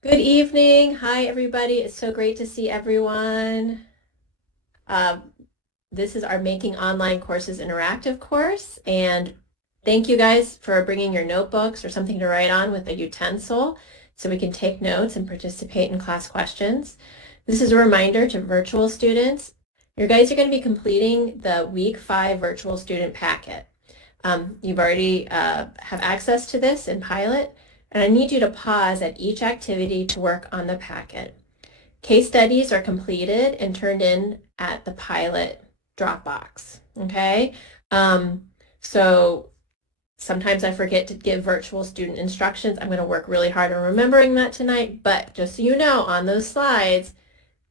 Good evening. Hi, everybody. It's so great to see everyone. Uh, this is our Making Online Courses Interactive course, and thank you guys for bringing your notebooks or something to write on with a utensil so we can take notes and participate in class questions. This is a reminder to virtual students. You guys are going to be completing the Week 5 virtual student packet. You've already have access to this in Pilot, and I need you to pause at each activity to work on the packet. Case studies are completed and turned in at the Pilot Dropbox, okay? So sometimes I forget to give virtual student instructions. I'm going to work really hard on remembering that tonight, but just so you know, on those slides,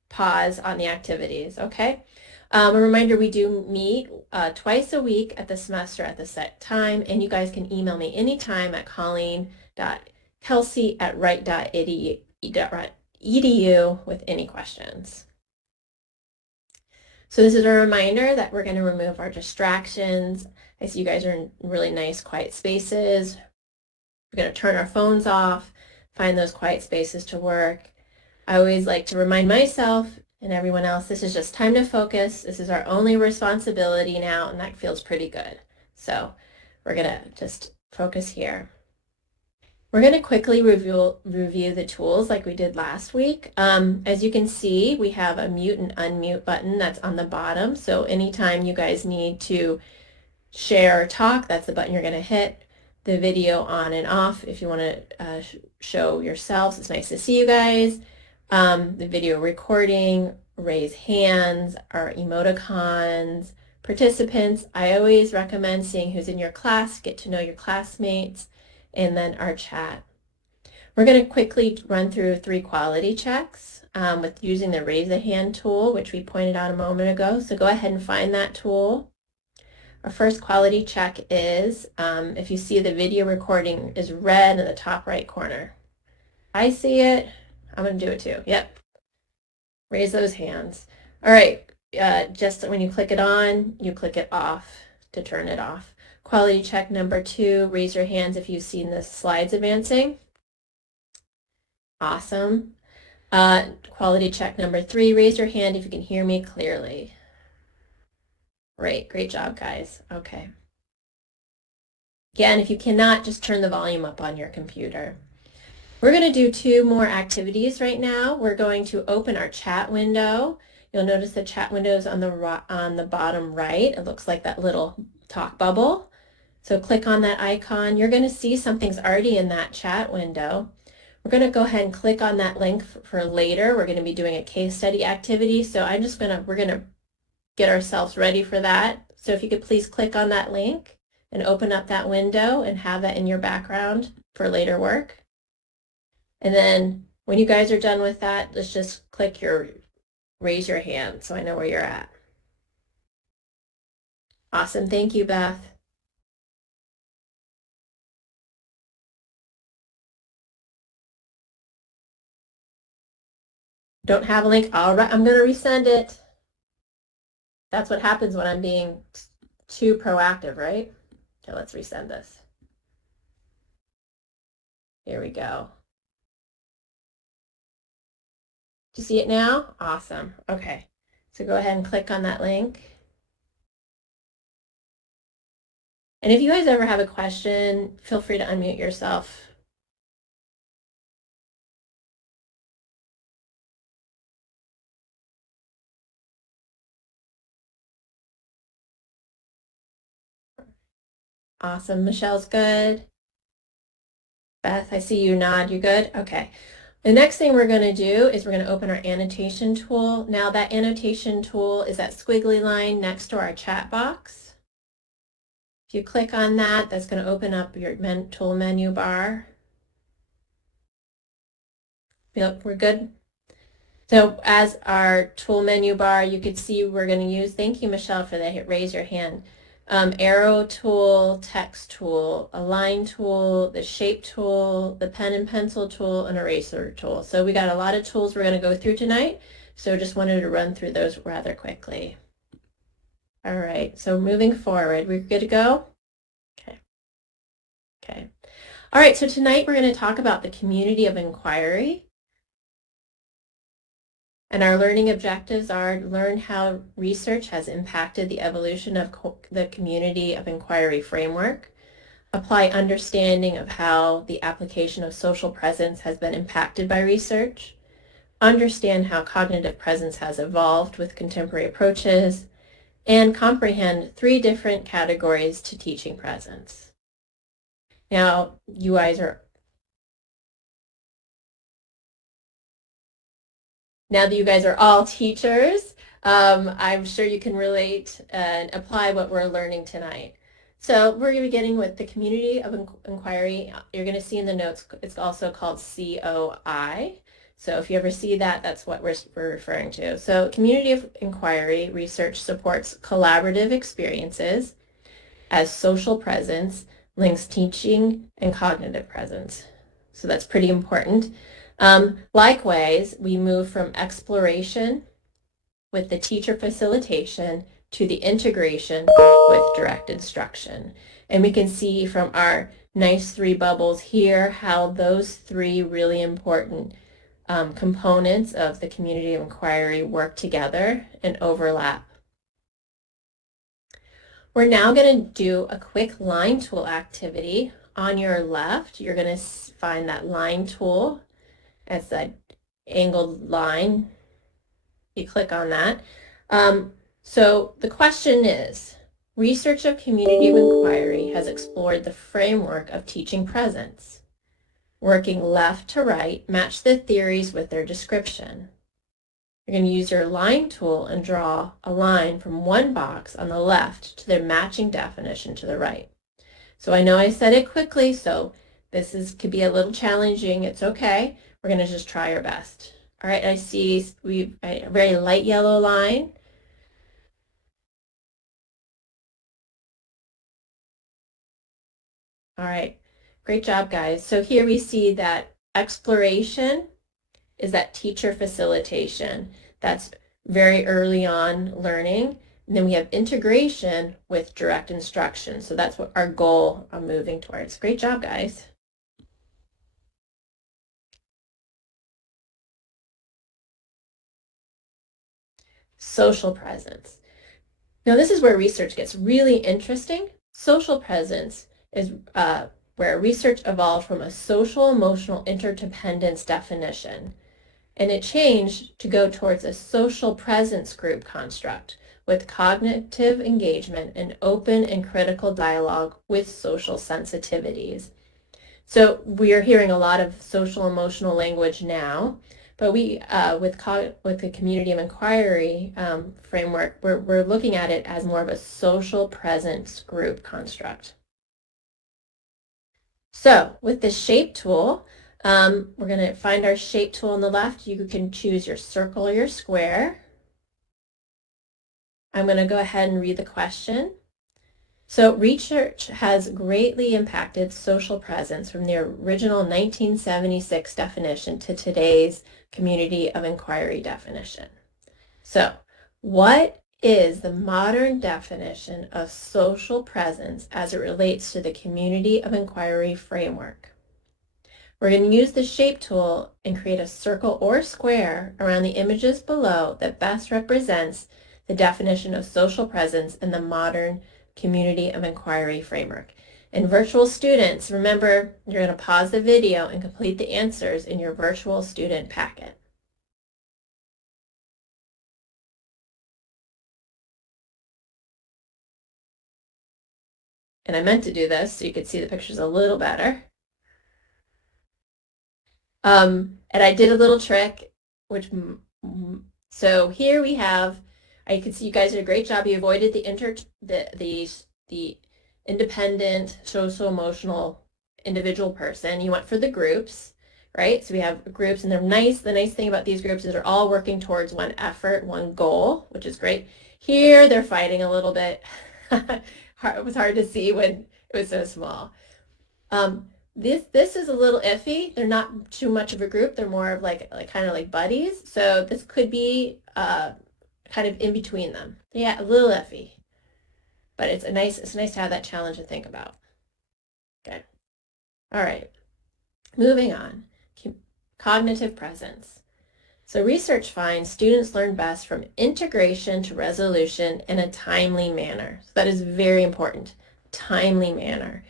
pause on the activities, okay? A reminder, we do meet twice a week at the semester at the set time, and you guys can email me anytime at colleen.kelsey@wright.edu with any questions. So this is a reminder that we're going to remove our distractions. I see you guys are in really nice quiet spaces. We're going to turn our phones off, find those quiet spaces to work. I always like to remind myself and everyone else, this is just time to focus. This is our only responsibility now, and that feels pretty good. So we're going to just focus here. We're going to quickly review the tools like we did last week. As you can see, we have a mute and unmute button that's on the bottom. So anytime you guys need to share or talk, that's the button you're going to hit. The video on and off if you want to show yourselves. It's nice to see you guys. The video recording, raise hands, our emoticons, participants. I always recommend seeing who's in your class, get to know your classmates, and then our chat. We're going to quickly run through 3 quality checks with using the raise a hand tool, which we pointed out a moment ago. So go ahead and find that tool. Our first quality check is if you see the video recording is red in the top right corner. I see it. I'm going to do it too. Yep. Raise those hands. All right. Just when you click it on, you click it off to turn it off. Quality check number 2, raise your hands if you've seen the slides advancing. Awesome. Quality check number 3, raise your hand if you can hear me clearly. Great job, guys. Okay. Again, if you cannot, just turn the volume up on your computer. We're going to do 2 more activities right now. We're going to open our chat window. You'll notice the chat window is on the bottom right. It looks like that little talk bubble. So click on that icon. You're going to see something's already in that chat window. We're going to go ahead and click on that link for later. We're going to be doing a case study activity. So we're going to get ourselves ready for that. So if you could please click on that link and open up that window and have that in your background for later work. And then when you guys are done with that, let's just raise your hand so I know where you're at. Awesome. Thank you, Beth. Don't have a link? All right, I'm going to resend it. That's what happens when I'm being too proactive, right? Okay, let's resend this. Here we go. Do you see it now? Awesome. Okay, so go ahead and click on that link. And if you guys ever have a question, feel free to unmute yourself. Awesome. Michelle's good. Beth, I see you nod. You good? Okay. The next thing we're going to do is we're going to open our annotation tool. Now that annotation tool is that squiggly line next to our chat box. If you click on that, that's going to open up your tool menu bar. Yep, we're good. So as our tool menu bar, you could see we're going to use, thank you, Michelle, for the raise your hand. Arrow tool, text tool, align tool, the shape tool, the pen and pencil tool, and eraser tool. So we got a lot of tools we're going to go through tonight. So just wanted to run through those rather quickly. All right, so moving forward, we're good to go? Okay. All right, so tonight we're going to talk about the community of inquiry. And our learning objectives are learn how research has impacted the evolution of the community of inquiry framework, apply understanding of how the application of social presence has been impacted by research, understand how cognitive presence has evolved with contemporary approaches, and comprehend 3 different categories to teaching presence. Now, you guys are Now that you guys are all teachers, I'm sure you can relate and apply what we're learning tonight. So we're going to be getting with the community of inquiry. You're going to see in the notes, it's also called COI. So if you ever see that, that's what we're referring to. So community of inquiry research supports collaborative experiences as social presence, links teaching and cognitive presence. So that's pretty important. Likewise, we move from exploration with the teacher facilitation to the integration with direct instruction. And we can see from our nice 3 bubbles here how those 3 really important components of the community of inquiry work together and overlap. We're now going to do a quick line tool activity. On your left, you're going to find that line tool as that angled line. You click on that. So the question is, research of community of inquiry has explored the framework of teaching presence. Working left to right, match the theories with their description. You're going to use your line tool and draw a line from one box on the left to the matching definition to the right. So I know I said it quickly, so could be a little challenging. It's okay. We're going to just try our best. All right, I see a very light yellow line. All right, great job, guys. So here we see that exploration is that teacher facilitation. That's very early on learning. And then we have integration with direct instruction. So that's what our goal I'm moving towards. Great job, guys. Social presence. Now this is where research gets really interesting. Social presence is where research evolved from a social emotional interdependence definition. And it changed to go towards a social presence group construct with cognitive engagement and open and critical dialogue with social sensitivities. So we are hearing a lot of social emotional language now, but we, with the community of inquiry framework, we're looking at it as more of a social presence group construct. So with the shape tool, we're going to find our shape tool on the left. You can choose your circle or your square. I'm going to go ahead and read the question. So research has greatly impacted social presence from the original 1976 definition to today's community of inquiry definition. So what is the modern definition of social presence as it relates to the community of inquiry framework? We're going to use the shape tool and create a circle or square around the images below that best represents the definition of social presence in the modern community of inquiry framework. And virtual students, remember, you're going to pause the video and complete the answers in your virtual student packet. And I meant to do this so you could see the pictures a little better. And I did a little trick, so here we have, I can see you guys did a great job. You avoided the independent, social, emotional, individual person. You went for the groups, right? So we have groups, and they're nice. The nice thing about these groups is they're all working towards one effort, one goal, which is great. Here, they're fighting a little bit. It was hard to see when it was so small. This is a little iffy. They're not too much of a group. They're more of like kind of like buddies. So this could be kind of in between them. Yeah, a little iffy. But it's nice to have that challenge to think about. Okay. All right. Moving on. Cognitive presence. So research finds students learn best from integration to resolution in a timely manner. So that is very important, timely manner.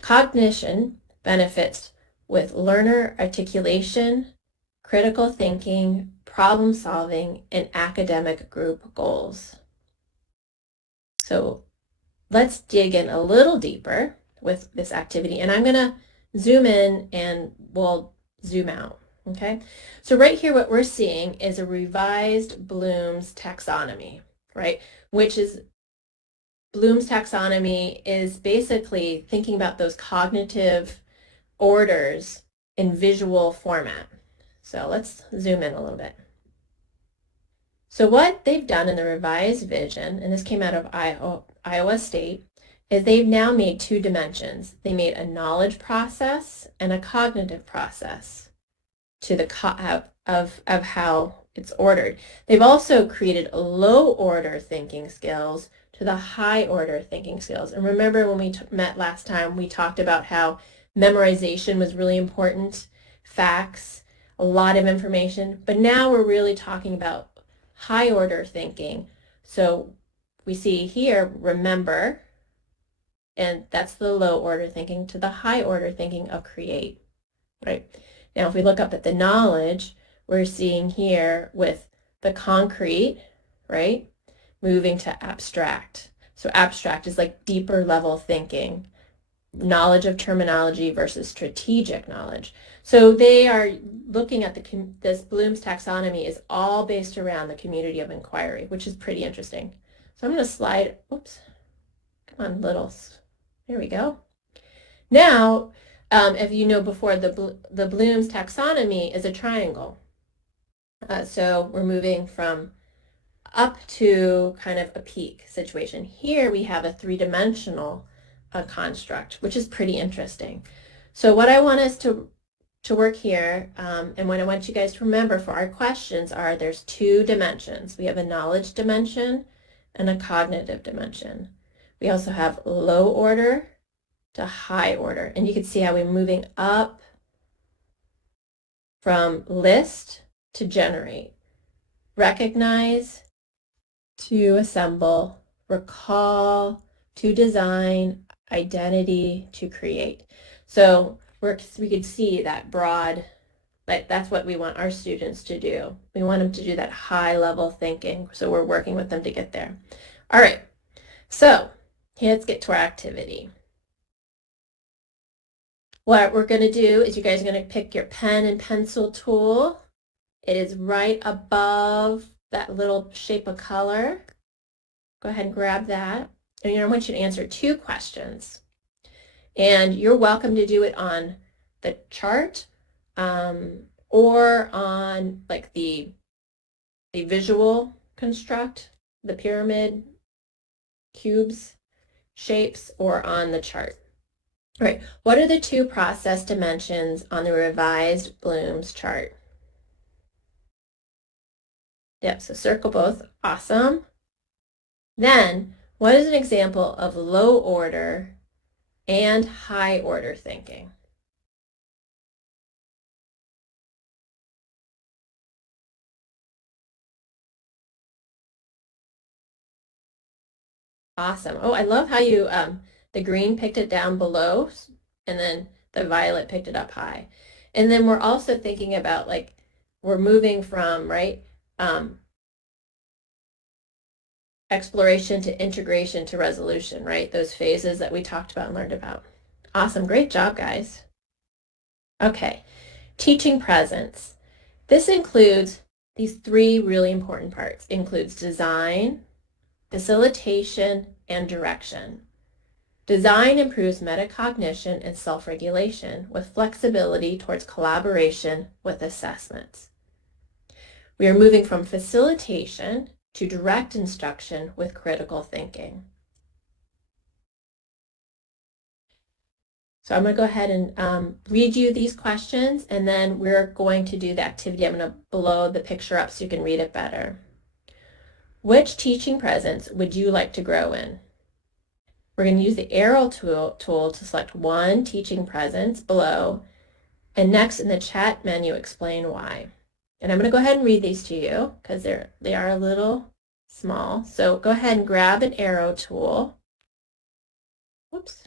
Cognition benefits with learner articulation, critical thinking, problem solving, and academic group goals. So let's dig in a little deeper with this activity, and I'm going to zoom in and we'll zoom out. Okay, so right here what we're seeing is a revised Bloom's taxonomy, right? Which is Bloom's taxonomy is basically thinking about those cognitive orders in visual format. So let's zoom in a little bit. So what they've done in the revised vision, and this came out of Iowa State, is they've now made two dimensions. They made a knowledge process and a cognitive process to the of how it's ordered. They've also created low order thinking skills to the high order thinking skills. And remember when we met last time, we talked about how memorization was really important, facts, a lot of information, but now we're really talking about high order thinking. So we see here, remember, and that's the low order thinking, to the high order thinking of create, right? Now, if we look up at the knowledge, we're seeing here with the concrete, right, moving to abstract. So abstract is like deeper level thinking, knowledge of terminology versus strategic knowledge. So they are looking at this Bloom's taxonomy is all based around the community of inquiry, which is pretty interesting. So I'm going to slide, oops, come on, littles. There we go. Now, if you know before, the Bloom's taxonomy is a triangle. So we're moving from up to kind of a peak situation. Here we have a three-dimensional construct, which is pretty interesting. So what I want us to work here, and what I want you guys to remember for our questions are there's two dimensions. We have a knowledge dimension and a cognitive dimension. We also have low order to high order. And you can see how we're moving up from list to generate, recognize to assemble, recall to design, identity to create. So we could see that broad, like that's what we want our students to do. We want them to do that high level thinking. So we're working with them to get there. All right, so let's get to our activity. What we're going to do is you guys are going to pick your pen and pencil tool. It is right above that little shape of color. Go ahead and grab that. And I want you to answer two questions. And you're welcome to do it on the chart or on like the visual construct, the pyramid, cubes, shapes, or on the chart. All right, what are the two process dimensions on the revised Bloom's chart? Yep, so circle both. Awesome. Then, what is an example of low order and high order thinking? Awesome. Oh, I love how you, the green picked it down below and then the violet picked it up high. And then we're also thinking about like, we're moving from, right, exploration to integration to resolution, right? Those phases that we talked about and learned about. Awesome. Great job, guys. Okay. Teaching presence. This includes these three really important parts. It includes design, facilitation, and direction. Design improves metacognition and self-regulation with flexibility towards collaboration with assessments. We are moving from facilitation to direct instruction with critical thinking. So I'm going to go ahead and read you these questions, and then we're going to do the activity. I'm going to blow the picture up so you can read it better. Which teaching presence would you like to grow in? We're going to use the arrow tool to select one teaching presence below, and next in the chat menu explain why. And I'm going to go ahead and read these to you because they are a little small. So go ahead and grab an arrow tool. Whoops.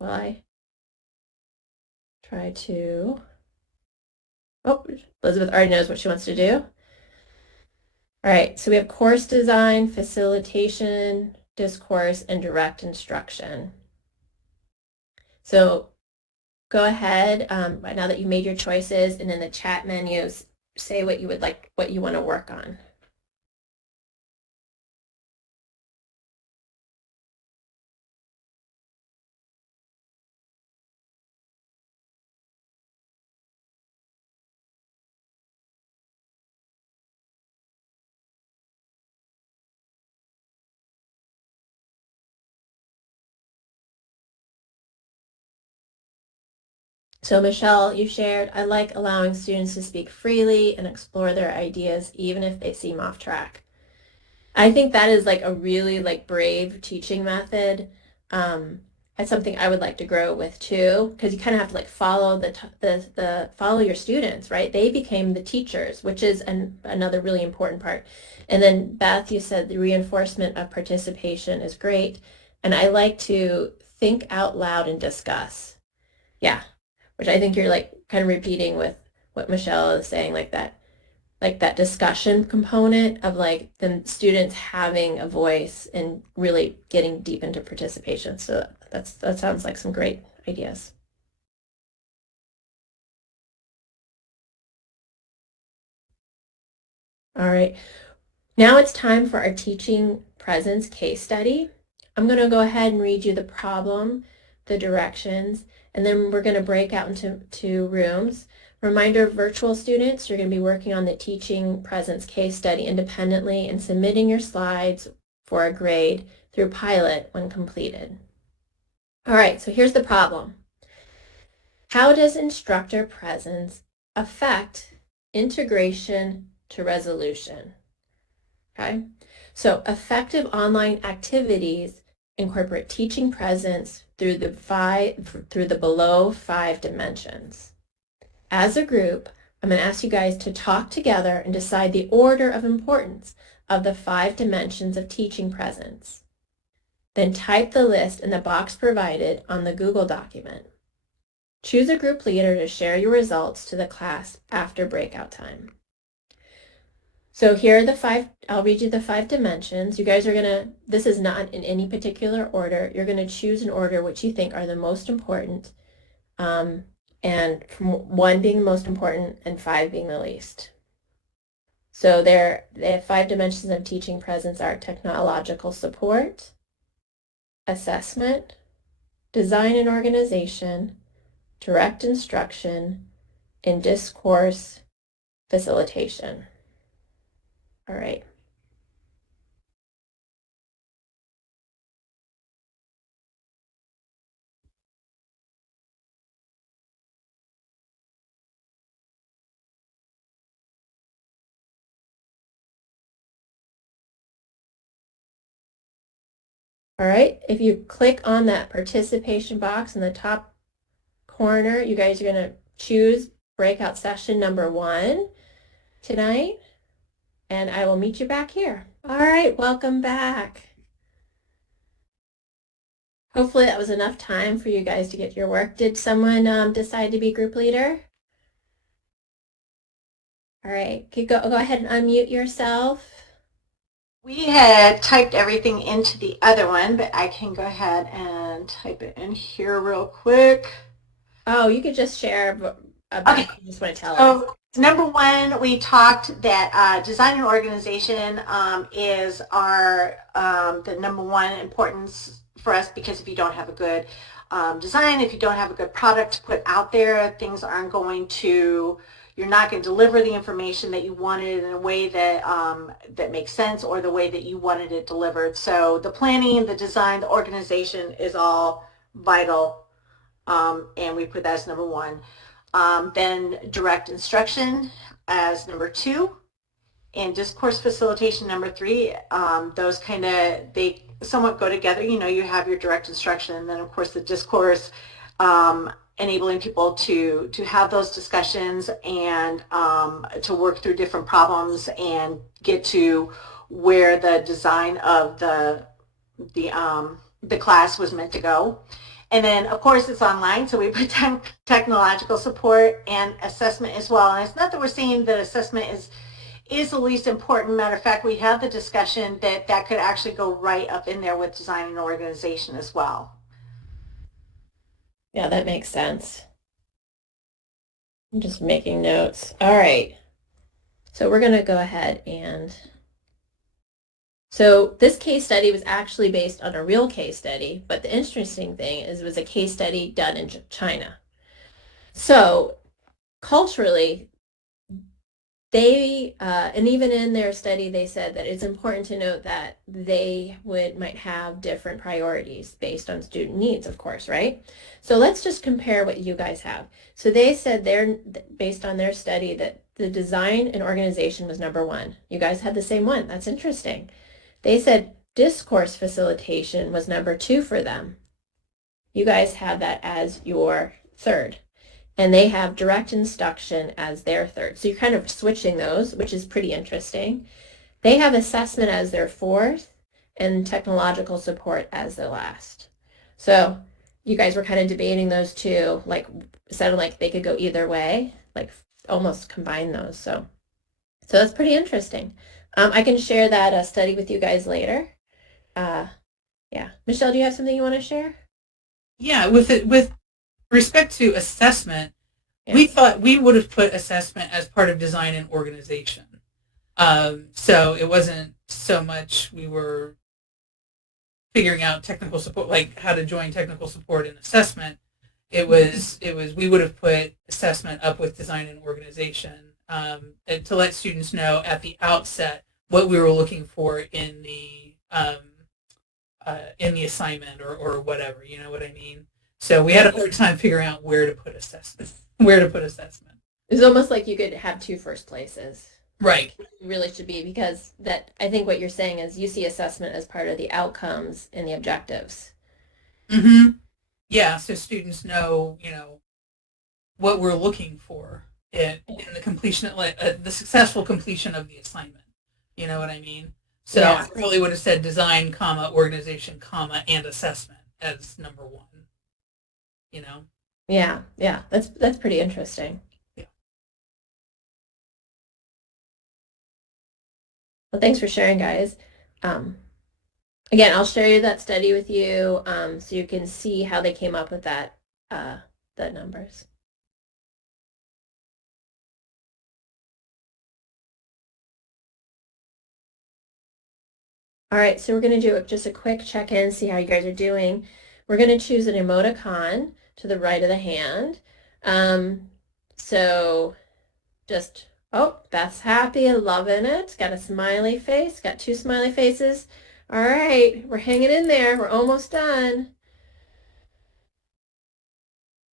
Well, I try to... Oh, Elizabeth already knows what she wants to do. All right, so we have course design, facilitation, discourse, and direct instruction. So go ahead, now that you made your choices, and in the chat menus, say what you would like, what you want to work on. So Michelle, you shared, I like allowing students to speak freely and explore their ideas even if they seem off track. I think that is like a really like brave teaching method. That's something I would like to grow with too, because you kind of have to like follow the follow your students, right? They became the teachers, which is another really important part. And then Beth, you said the reinforcement of participation is great, and I like to think out loud and discuss. Yeah, which I think you're like kind of repeating with what Michelle is saying, like that discussion component of like the students having a voice and really getting deep into participation. So that sounds like some great ideas. All right, now it's time for our teaching presence case study. I'm going to go ahead and read you the problem, the directions, and then we're going to break out into two rooms. Reminder, virtual students, you're going to be working on the teaching presence case study independently and submitting your slides for a grade through Pilot when completed. All right, so here's the problem. How does instructor presence affect integration to resolution? Okay, so effective online activities incorporate teaching presence through the below 5 dimensions. As a group, I'm going to ask you guys to talk together and decide the order of importance of the 5 dimensions of teaching presence. Then type the list in the box provided on the Google document. Choose a group leader to share your results to the class after breakout time. So here are the 5, I'll read you the 5 dimensions. You guys are gonna, this is not in any particular order. You're gonna choose an order which you think are the most important, and from 1 being the most important and 5 being the least. So they have 5 dimensions of teaching presence are technological support, assessment, design and organization, direct instruction, and discourse facilitation. All right. All right, if you click on that participation box in the top corner, you guys are going to choose breakout session number 1 tonight, and I will meet you back here. All right, welcome back. Hopefully that was enough time for you guys to get your work. Did someone decide to be group leader? All right, go ahead and unmute yourself. We had typed everything into the other one, but I can go ahead and type it in here real quick. Oh, you could just share about Okay. You just want to tell us. Number 1, we talked that design and organization is our the number 1 importance for us, because if you don't have a good design, if you don't have a good product to put out there, things aren't going to, you're not going to deliver the information that you wanted in a way that that makes sense, or the way that you wanted it delivered. So the planning, the design, the organization is all vital, and we put that as number 1. Then direct instruction as number 2, and discourse facilitation number 3. Those kind of, they somewhat go together. You know, you have your direct instruction, and then of course the discourse enabling people to have those discussions and to work through different problems and get to where the design of the class was meant to go. And then, of course, it's online, so we put technological support and assessment as well. And it's not that we're saying that assessment is the least important. Matter of fact, we had the discussion that that could actually go right up in there with design and organization as well. Yeah, that makes sense. I'm just making notes. All right. So we're going to go ahead and so this case study was actually based on a real case study, but the interesting thing is it was a case study done in China. So culturally, they, and even in their study, they said that it's important to note that they might have different priorities based on student needs, of course, right? So let's just compare what you guys have. So they said they're, based on their study, that the design and organization was number one. You guys had the same one. That's interesting. They said discourse facilitation was number two for them. You guys have that as your third. And they have direct instruction as their third. So you're kind of switching those, which is pretty interesting. They have assessment as their fourth and technological support as their last. So you guys were kind of debating those two, like it sounded like they could go either way, like almost combine those. So that's pretty interesting. I can share that study with you guys later. Yeah. Michelle, do you have something you want to share? Yeah, with respect to assessment, Yeah. we thought we would have put assessment as part of design and organization. So it wasn't so much we were figuring out technical support, like how to join technical support and assessment. It was we would have put assessment up with design and organization, to let students know at the outset what we were looking for in the assignment or whatever. You know what I mean? So we had a hard time figuring out where to put assessment. It's almost like you could have two first places. Right. You really should be, because that, I think what you're saying is you see assessment as part of the outcomes and the objectives. Mm-hmm. Yeah, so students know, what we're looking for in the completion, the successful completion of the assignment. You know what I mean? So Yeah. I probably would have said design, comma, organization, comma, and assessment as number one. Yeah, that's pretty interesting. Yeah. Well, thanks for sharing, guys. Again, I'll share that study with you, so you can see how they came up with that numbers. All right, so we're going to do just a quick check-in, see how you guys are doing. We're going to choose an emoticon to the right of the hand. So just, oh, Beth's happy, loving it. Got a smiley face, got two smiley faces. All right, we're hanging in there. We're almost done.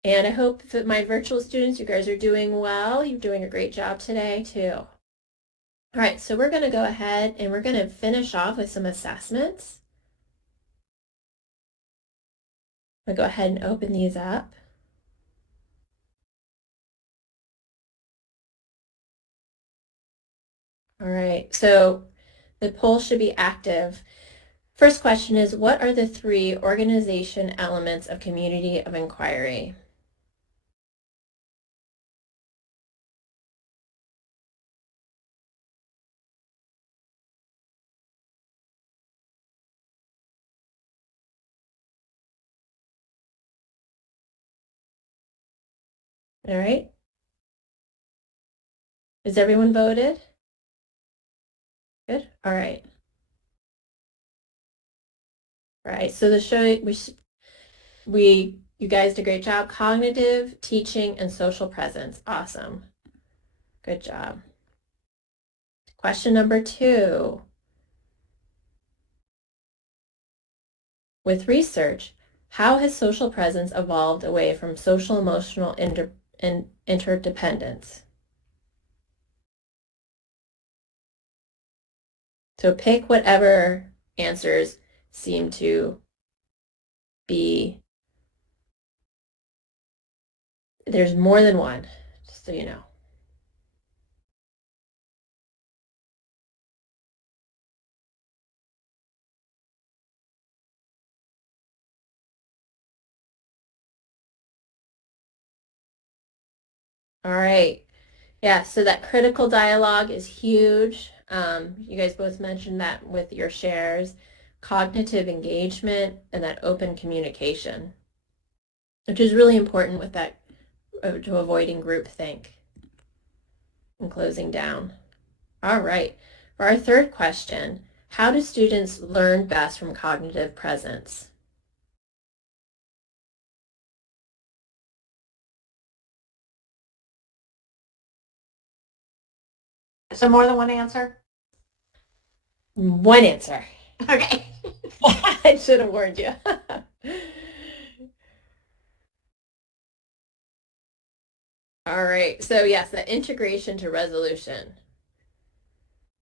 And I hope that my virtual students, you guys are doing well. You're doing a great job today, too. All right, so we're going to go ahead and we're going to finish off with some assessments. I'm going to go ahead and open these up. All right, so the poll should be active. First question is, what are the three organization elements of community of inquiry? All right. Has everyone voted? Good. All right. All right. So the show you guys did a great job. Cognitive, teaching, and social presence. Awesome. Good job. Question number 2. With research, how has social presence evolved away from social emotional interdependence? So pick whatever answers seem to be There's more than one, just so you know. All right. Yeah, so that critical dialogue is huge. You guys both mentioned that with your shares. Cognitive engagement and that open communication, which is really important with that to avoiding groupthink and closing down. All right. For our third question, how do students learn best from cognitive presence? Is there more than one answer? One answer. Okay. I should have warned you. All right. So yes, the integration to resolution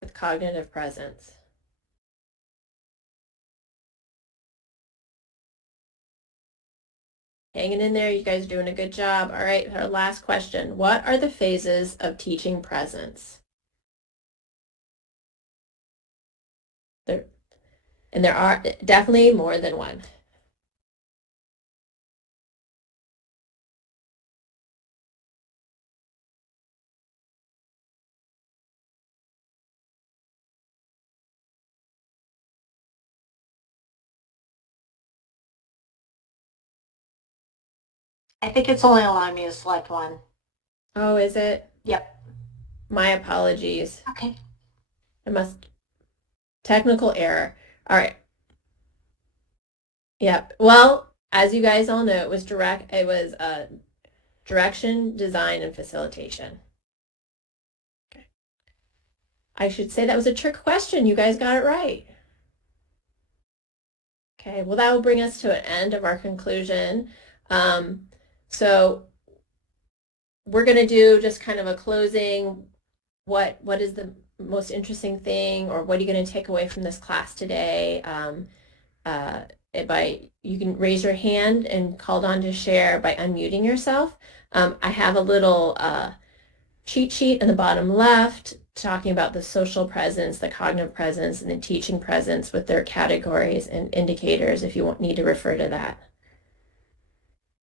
with cognitive presence. Hanging in there. You guys are doing a good job. All right. Our last question. What are the phases of teaching presence? There are definitely more than one. I think it's only allowing me to select one. Oh, is it? Yep. My apologies. Okay. Technical error. All right. Yep. Well, as you guys all know, it was direction, design, and facilitation. Okay. I should say that was a trick question. You guys got it right. Okay, well, that will bring us to an end of our conclusion. So we're going to do just kind of a closing. What is the most interesting thing, or what are you going to take away from this class today? You can raise your hand and called on to share by unmuting yourself. I have a little cheat sheet in the bottom left talking about the social presence, the cognitive presence, and the teaching presence with their categories and indicators if you need to refer to that.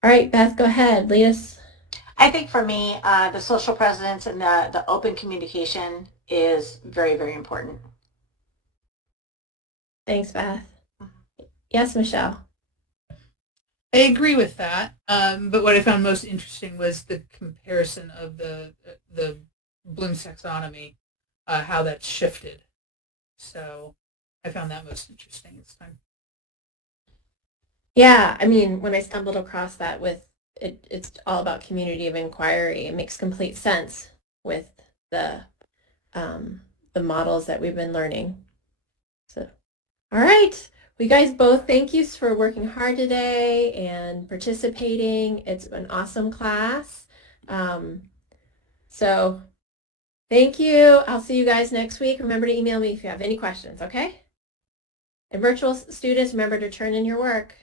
All right, Beth, go ahead. Lead us. I think for me, the social presence and the open communication is very, very important. Thanks, Beth. Yes, Michelle. I agree with that. But what I found most interesting was the comparison of the Bloom's taxonomy, how that's shifted. So I found that most interesting this time. Yeah, I mean, when I stumbled across that it's all about community of inquiry. It makes complete sense with the models that we've been learning. So, all right. We guys both, thank you for working hard today and participating. It's an awesome class. So thank you. I'll see you guys next week. Remember to email me if you have any questions, okay? And virtual students, remember to turn in your work.